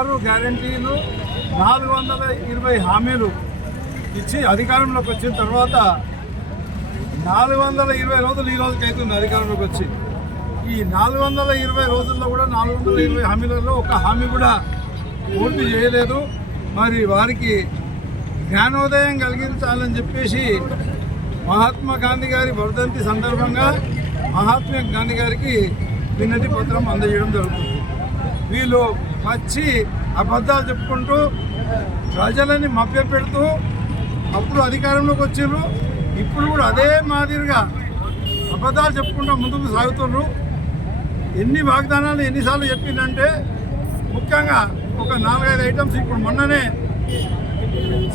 ఆరు గ్యారంటీలు నాలుగు వందల ఇరవై హామీలు ఇచ్చి అధికారంలోకి వచ్చిన తర్వాత నాలుగు వందల ఇరవై రోజులు ఈ రోజుకి అవుతుంది అధికారంలోకి వచ్చి. ఈ నాలుగు వందల ఇరవై రోజుల్లో కూడా నాలుగు వందల ఇరవై హామీలలో ఒక హామీ కూడా పూర్తి చేయలేదు. మరి వారికి జ్ఞానోదయం కలిగించాలని చెప్పేసి మహాత్మా గాంధీ గారి వర్ధంతి సందర్భంగా మహాత్మా గాంధీ గారికి విన్నతి పత్రం అందజేయడం జరుగుతుంది. వీళ్ళు వచ్చి అబద్ధాలు చెప్పుకుంటూ ప్రజలని మభ్యపెడుతూ అప్పుడు అధికారంలోకి వచ్చారు ఇప్పుడు కూడా అదే మాదిరిగా అబద్ధాలు చెప్పుకుంటూ ముందుకు సాగుతున్నారు ఎన్ని వాగ్దానాలు ఎన్నిసార్లు చెప్పిందంటే ముఖ్యంగా ఒక నాలుగైదు ఐటమ్స్ ఇప్పుడు మొన్ననే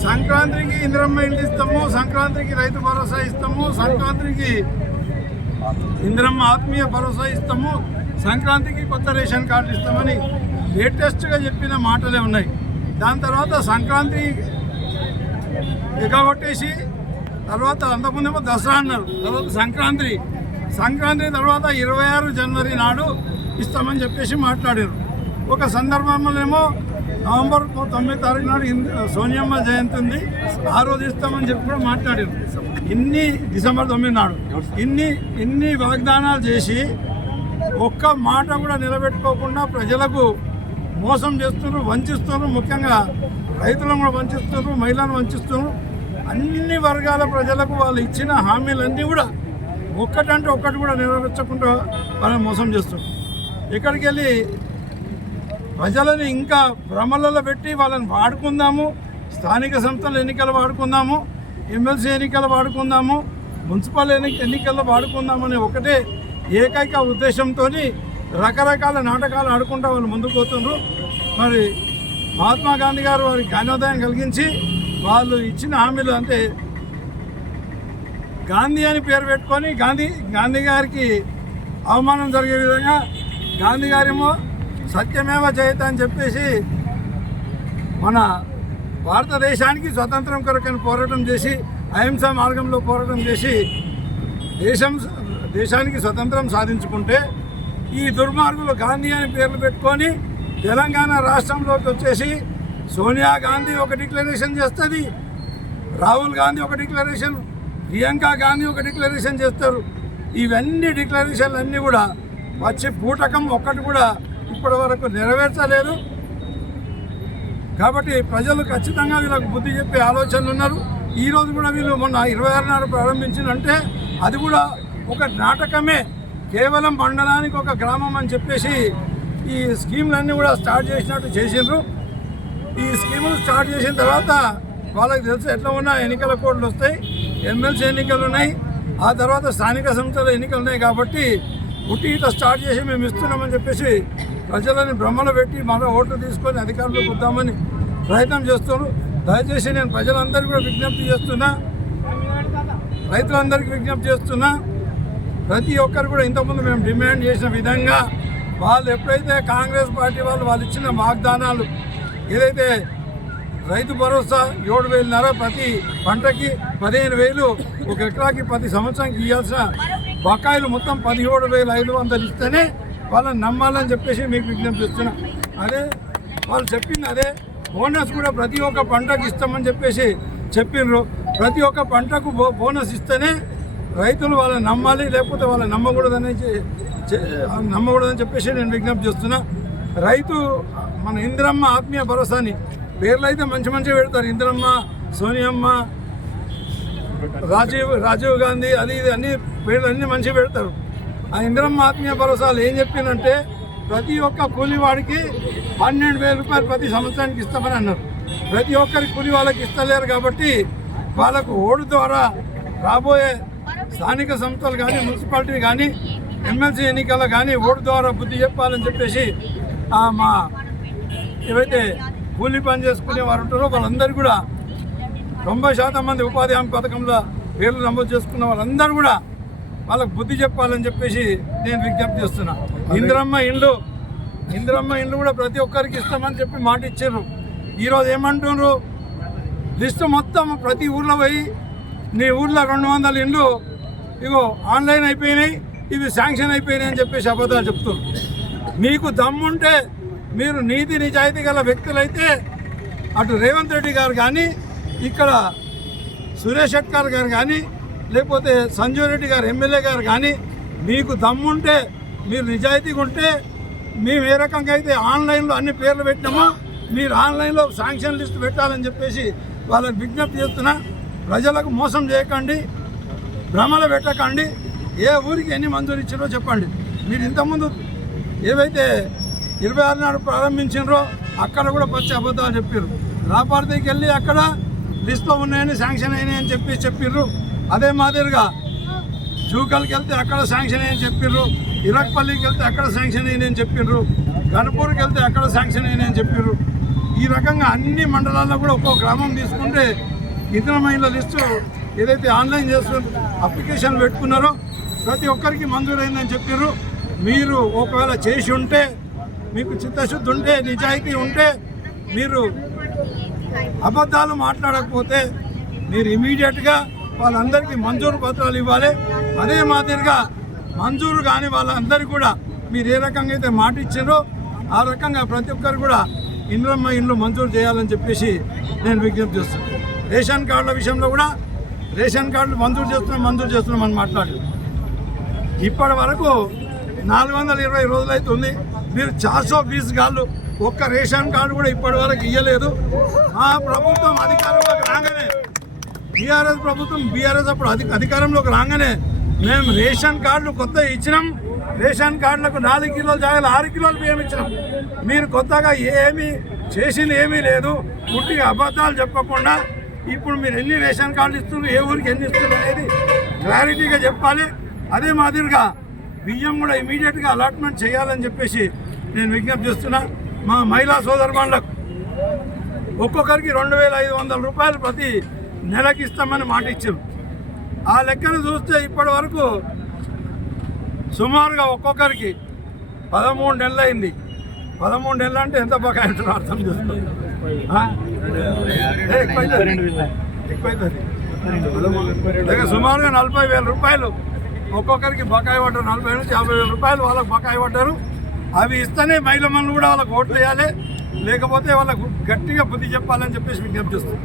సంక్రాంతికి ఇంద్రమ్మ ఇల్లు ఇస్తాము సంక్రాంతికి రైతు భరోసా ఇస్తాము సంక్రాంతికి ఇంద్రమ్మ ఆత్మీయ భరోసా ఇస్తాము సంక్రాంతికి కొత్త రేషన్ కార్డులు ఇస్తామని లేటెస్ట్గా చెప్పిన మాటలే ఉన్నాయి. దాని తర్వాత సంక్రాంతి ఎగగొట్టేసి తర్వాత అంతకుముందేమో దసరా అన్నారు. తర్వాత సంక్రాంతి. సంక్రాంతి తర్వాత ఇరవై ఆరు జనవరి నాడు ఇస్తామని చెప్పేసి మాట్లాడారు. ఒక సందర్భంలోనేమో నవంబర్ తొమ్మిది తారీఖు నాడు సోనియమ్మ జయంతి ఉంది. ఆ రోజు ఇస్తామని చెప్పి కూడా మాట్లాడారు. ఇన్ని డిసెంబర్ తొమ్మిది నాడు. ఇన్ని ఇన్ని వాగ్దానాలు చేసి ఒక్క మాట కూడా నిలబెట్టుకోకుండా ప్రజలకు మోసం చేస్తున్నారు వంచిస్తున్నారు ముఖ్యంగా రైతులను కూడా వంచిస్తున్నారు మహిళలను వంచిస్తున్నారు. అన్ని వర్గాల ప్రజలకు వాళ్ళు ఇచ్చిన హామీలన్నీ కూడా ఒక్కటంటే ఒక్కటి కూడా నెరవేర్చకుండా వాళ్ళని మోసం చేస్తున్నారు. ఇక్కడికి వెళ్ళి ప్రజలని ఇంకా భ్రమలలో పెట్టి వాళ్ళని వాడుకుందాము స్థానిక సంస్థల ఎన్నికలు వాడుకుందాము ఎమ్మెల్సీ ఎన్నికలు వాడుకుందాము మున్సిపల్ ఎన్ని ఎన్నికల్లో వాడుకుందామనే ఒకటే ఏకైక ఉద్దేశంతో రకరకాల నాటకాలు ఆడుకుంటూ వాళ్ళు ముందుకు పోతున్నారు మరి మహాత్మా గాంధీ గారు వారికి జ్ఞానోదయం కలిగించి వాళ్ళు ఇచ్చిన హామీలు అంటే గాంధీ అని పేరు పెట్టుకొని గాంధీ గాంధీ గారికి అవమానం జరిగే విధంగా గాంధీ గారేమో సత్యమేవ జయత అని చెప్పేసి మన భారతదేశానికి స్వతంత్రం కొరకని పోరాటం చేసి అహింస మార్గంలో పోరాటం చేసి దేశం దేశానికి స్వతంత్రం సాధించుకుంటే ఈ దుర్మార్గులు గాంధీ అని పేర్లు పెట్టుకొని తెలంగాణ రాష్ట్రంలోకి వచ్చేసి సోనియా గాంధీ ఒక డిక్లరేషన్ చేస్తుంది రాహుల్ గాంధీ ఒక డిక్లరేషన్ ప్రియాంక గాంధీ ఒక డిక్లరేషన్ చేస్తారు. ఇవన్నీ డిక్లరేషన్లు అన్నీ కూడా వచ్చి పూటకం ఒక్కటి కూడా ఇప్పటి వరకు నెరవేర్చలేదు. కాబట్టి ప్రజలు ఖచ్చితంగా వీళ్ళకు బుద్ధి చెప్పే ఆలోచనలు ఉన్నారు. ఈరోజు కూడా వీళ్ళు మొన్న ఇరవై ఆరు నాడు ప్రారంభించిందంటే అది కూడా ఒక నాటకమే. కేవలం మండలానికి ఒక గ్రామం అని చెప్పేసి ఈ స్కీమ్లన్నీ కూడా స్టార్ట్ చేసినట్టు చేసిండ్రు. ఈ స్కీములు స్టార్ట్ చేసిన తర్వాత వాళ్ళకి తెలుసు ఎట్లా ఉన్నా ఎన్నికల కోడ్లు వస్తాయి ఎమ్మెల్సీ ఎన్నికలు ఉన్నాయి ఆ తర్వాత స్థానిక సంస్థల ఎన్నికలు ఉన్నాయి కాబట్టి ఉట్టి ఇట్లా స్టార్ట్ చేసి మేము ఇస్తున్నామని చెప్పేసి ప్రజలని భ్రమలో పెట్టి మన ఓట్లు తీసుకొని అధికారులకు వద్దామని ప్రయత్నం చేస్తున్నారు. దయచేసి నేను ప్రజలందరికీ కూడా విజ్ఞప్తి చేస్తున్నా. రైతులందరికీ విజ్ఞప్తి చేస్తున్నా. ప్రతి ఒక్కరు కూడా ఇంతకుముందు మేము డిమాండ్ చేసిన విధంగా వాళ్ళు ఎప్పుడైతే కాంగ్రెస్ పార్టీ వాళ్ళు వాళ్ళు ఇచ్చిన వాగ్దానాలు ఏదైతే రైతు భరోసా ఏడు వేలున్నర ప్రతి పంటకి పదిహేను వేలు ఒక ఎకరాకి ప్రతి సంవత్సరానికి ఇవ్వాల్సిన బకాయిలు మొత్తం పదిహేడు వేల ఐదు వందలు ఇస్తేనే వాళ్ళని నమ్మాలని చెప్పేసి మీకు విజ్ఞప్తి ఇస్తున్నా అదే వాళ్ళు చెప్పింది అదే. బోనస్ కూడా ప్రతి ఒక్క పంటకు ఇస్తామని చెప్పేసి చెప్పిండ్రు ప్రతి ఒక్క పంటకు బో బోనస్ ఇస్తేనే రైతులు వాళ్ళని నమ్మాలి లేకపోతే వాళ్ళని నమ్మకూడదని చె- నమ్మకూడదని చెప్పేసి నేను విజ్ఞప్తి చేస్తున్నా. రైతు మన ఇందిరమ్మ ఆత్మీయ భరోసాని. పేర్లు అయితే మంచి మంచిగా పెడతారు. ఇందిరమ్మ సోనియమ్మ రాజీవ్ రాజీవ్ గాంధీ అది ఇది అన్ని పేర్లు అన్ని మంచిగా పెడతారు. ఆ ఇందిరమ్మ ఆత్మీయ భరోసాలు ఏం చెప్పిందంటే ప్రతి ఒక్క కూలి వాడికి పన్నెండు వేల రూపాయలు ప్రతి సంవత్సరానికి ఇస్తామని అన్నారు. ప్రతి ఒక్కరి కూలి వాళ్ళకి ఇస్తలేరు కాబట్టి వాళ్ళకు ఓడు ద్వారా రాబోయే స్థానిక సంస్థలు కానీ మున్సిపాలిటీ కానీ ఎమ్మెల్సీ ఎన్నికల్లో కానీ ఓటు ద్వారా బుద్ధి చెప్పాలని చెప్పేసి మా ఏవైతే కూలీ పని చేసుకునే వారు ఉంటారో వాళ్ళందరూ కూడా తొంభై శాతం మంది ఉపాధి హామీ పథకంలో పేర్లు నమోదు చేసుకున్న వాళ్ళందరూ కూడా వాళ్ళకు బుద్ధి చెప్పాలని చెప్పేసి నేను విజ్ఞప్తి చేస్తున్నా. ఇందిరమ్మ ఇండ్లు ఇందిరమ్మ ఇండ్లు కూడా ప్రతి ఒక్కరికి ఇస్తామని చెప్పి మాట ఇచ్చారు. ఈరోజు ఏమంటున్నారు? లిస్టు మొత్తం ప్రతి ఊర్లో పోయి నీ ఊర్లో రెండు వందల ఇండ్లు ఇగో ఆన్లైన్ అయిపోయినాయి ఇవి శాంక్షన్ అయిపోయినాయి అని చెప్పేసి అబద్ధాలు చెప్తున్నారు. మీకు దమ్ముంటే మీరు నీతి నిజాయితీ గల వ్యక్తులైతే అటు రేవంత్ రెడ్డి గారు కానీ ఇక్కడ సురేష్ షెట్కర్ గారు కానీ లేకపోతే సంజీవ్ రెడ్డి గారు ఎమ్మెల్యే గారు కానీ మీకు దమ్ముంటే మీరు నిజాయితీగా ఉంటే మేము ఏ రకంగా అయితే ఆన్లైన్లో అన్ని పేర్లు పెట్టినామో మీరు ఆన్లైన్లో శాంక్షన్ లిస్ట్ పెట్టాలని చెప్పేసి వాళ్ళని విజ్ఞప్తి చేస్తున్నా. ప్రజలకు మోసం చేయకండి. భ్రమలు పెట్టకండి. ఏ ఊరికి ఎన్ని మంజూరు ఇచ్చారో చెప్పండి. మీరు ఇంతకుముందు ఏవైతే ఇరవై ఆరు నాడు ప్రారంభించినరో అక్కడ కూడా పచ్చి అబద్ధాలు చెప్పారు రాపార్తీకి వెళ్ళి అక్కడ లిస్ట్లో ఉన్నాయని శాంక్షన్ అయినాయని చెప్పి చెప్పిర్రు. అదే మాదిరిగా జూకల్కి వెళ్తే అక్కడ శాంక్షన్ అయ్యని చెప్పిర్రు. ఇరక్పల్లికి వెళ్తే అక్కడ శాంక్షన్ అయినాయని చెప్పిర్రు. గణపూర్కి వెళ్తే అక్కడ శాంక్షన్ అయినాయని చెప్పిర్రు. ఈ రకంగా అన్ని మండలాల్లో కూడా ఒక్కో గ్రామం తీసుకుంటే ఇతరమైన లిస్టు ఏదైతే ఆన్లైన్ చేస్తున్న అప్లికేషన్ పెట్టుకున్నారో ప్రతి ఒక్కరికి మంజూరైందని చెప్పారు మీరు ఒకవేళ చేసి ఉంటే మీకు చిత్తశుద్ధి ఉంటే నిజాయితీ ఉంటే మీరు అబద్ధాలు మాట్లాడకపోతే మీరు ఇమీడియట్గా వాళ్ళందరికీ మంజూరు పత్రాలు ఇవ్వాలి. అదే మాదిరిగా మంజూరు కాని వాళ్ళందరికీ కూడా మీరు ఏ రకంగా అయితే మాట ఇచ్చారో ఆ రకంగా ప్రతి ఒక్కరు కూడా ఇండ్లమ్మ ఇండ్లు మంజూరు చేయాలని చెప్పేసి నేను విజ్ఞప్తి చేస్తున్నాను. రేషన్ కార్డుల విషయంలో కూడా రేషన్ కార్డులు మంజూరు చేస్తున్నాం మంజూరు చేస్తున్నాం అని మాట్లాడు ఇప్పటి వరకు నాలుగు వందల ఇరవై రోజులు మీరు చార్సో బీస్ గాళ్ళు ఒక్క రేషన్ కార్డు కూడా ఇప్పటి వరకు ఇవ్వలేదు మా ప్రభుత్వం అధికారంలోకి రాగానే బీఆర్ఎస్ ప్రభుత్వం బీఆర్ఎస్ అప్పుడు అధి అధికారంలోకి రాగానే మేము రేషన్ కార్డులు కొత్త ఇచ్చినాం. రేషన్ కార్డులకు నాలుగు కిలోలు జాగాలి ఆరు కిలోలు బియ్యం ఇచ్చినాం. మీరు కొత్తగా ఏమీ చేసింది ఏమీ లేదు. పుట్టిగా అబద్ధాలు చెప్పకుండా ఇప్పుడు మీరు ఎన్ని రేషన్ కార్డులు ఇస్తున్నారు ఏ ఊరికి ఎన్ని ఇస్తున్నారు అనేది క్లారిటీగా చెప్పాలి. అదే మాదిరిగా బియ్యం కూడా ఇమీడియట్గా అలాట్మెంట్ చేయాలని చెప్పేసి నేను విజ్ఞప్తి చేస్తున్నా. మా మహిళా సోదరులకు ఒక్కొక్కరికి రెండు వేల ఐదు వందల రూపాయలు ప్రతి నెలకి ఇస్తామని మాట ఇచ్చారు. ఆ లెక్కను చూస్తే ఇప్పటి వరకు సుమారుగా ఒక్కొక్కరికి పదమూడు నెలలు అయింది పదమూడు నెలలు అంటే ఎంత బకాయి అంటారో అర్థం చేసుకోండి. సుమారుగా నలభై వేల రూపాయలు. ఒక్కొక్కరికి బకాయి పడ్డారు నలభై నుంచి యాభై వేల రూపాయలు వాళ్ళకి బకాయి పడ్డారు. అవి ఇస్తేనే మహిళ మనులు కూడా వాళ్ళకి ఓట్లు వేయాలి. లేకపోతే వాళ్ళకు గట్టిగా బుద్ధి చెప్పాలని చెప్పేసి విజ్ఞప్తి చేస్తాం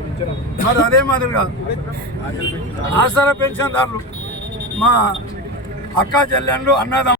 మరి అదే మాదిరిగా ఆసరా పెన్షన్దారులు మా అక్క చెల్లెండు అన్నదమ్ము